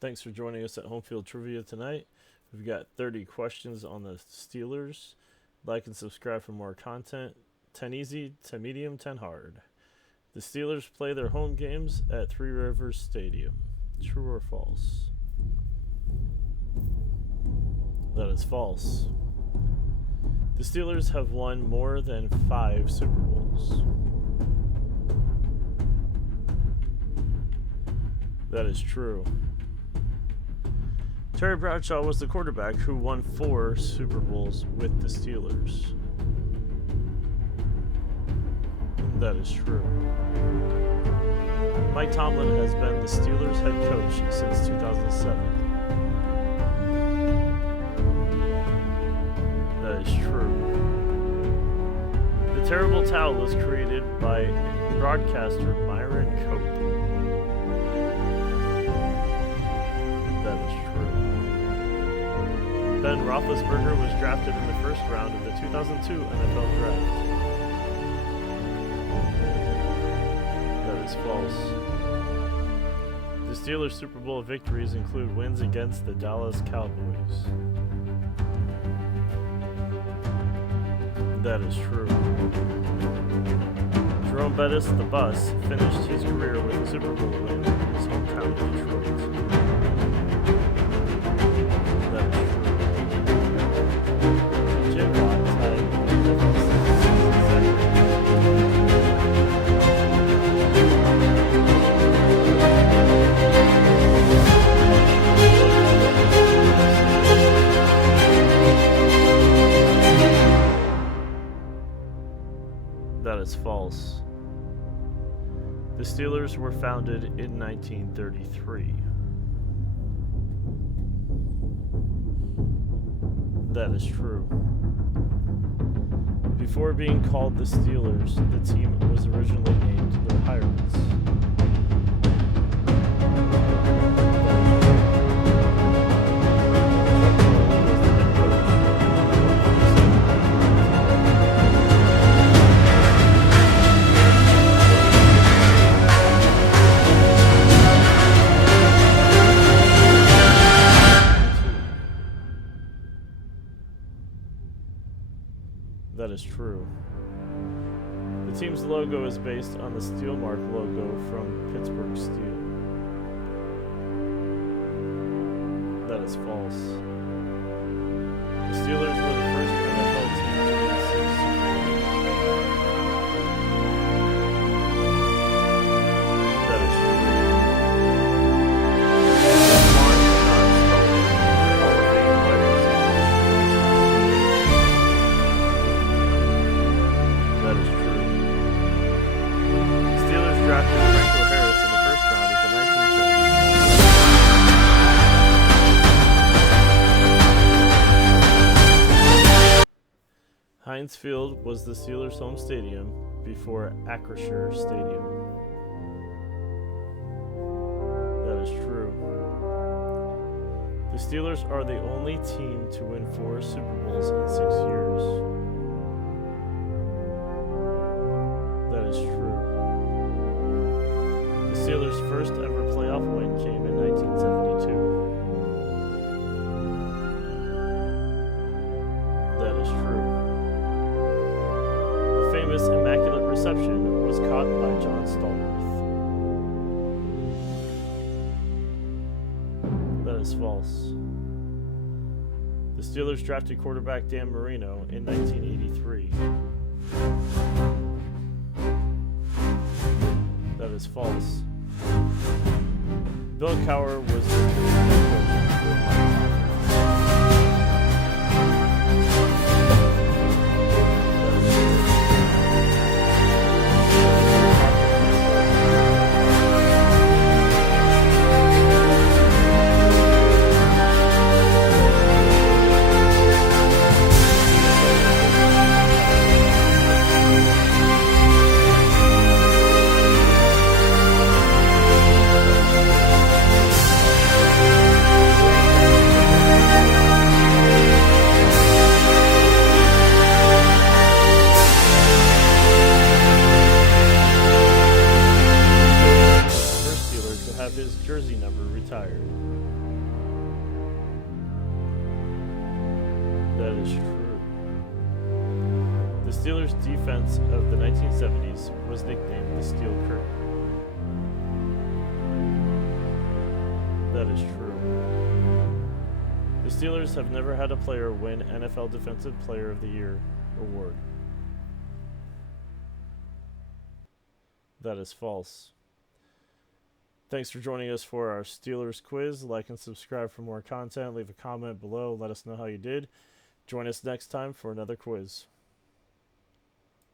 Thanks for joining us at Home Field Trivia tonight. We've got 30 questions on the Steelers. Like and subscribe for more content. 10 easy, 10 medium, 10 hard. The Steelers play their home games at Three Rivers Stadium. True or false? That is false. The Steelers have won more than 5 Super Bowls. That is true. Terry Bradshaw was the quarterback who won 4 Super Bowls with the Steelers. That is true. Mike Tomlin has been the Steelers head coach since 2007. That is true. The terrible towel was created by broadcaster Myron Cope. That is true. Ben Roethlisberger was drafted in the first round of the 2002 NFL Draft. That is false. The Steelers' Super Bowl victories include wins against the Dallas Cowboys. That is true. Jerome Bettis, the Bus, finished his career with a Super Bowl win in his hometown of Detroit. That is true. Jim Watt tied the That is false. The Steelers were founded in 1933. That is true. Before being called the Steelers, the team was originally named the Pirates. That is true. The team's logo is based on the steel mark logo from Pittsburgh Steel. That is false. The Steelers were the first NFL team to win 6 Super Bowls. That is true. That is true. The Steelers drafted Franco Harris in the first round of the 1970s. Heinz Field was the Steelers' home stadium before Acrisure Stadium. That is true. The Steelers are the only team to win 4 Super Bowls in 6 years. That is true. The Steelers' first ever playoff win came in 1972. That is true. The famous Immaculate Reception was caught by John Stallworth. That is false. The Steelers drafted quarterback Dan Marino in 1983. That is false. Bill Cowher was the head coach for Mike Tomlin. is true. The Steelers' defense of the 1970s was nicknamed the Steel Curtain. That is true. The Steelers have never had a player win NFL Defensive Player of the Year award. That is false. Thanks for joining us for our Steelers quiz. Like and subscribe for more content. Leave a comment below. Let us know how you did. Join us next time for another quiz.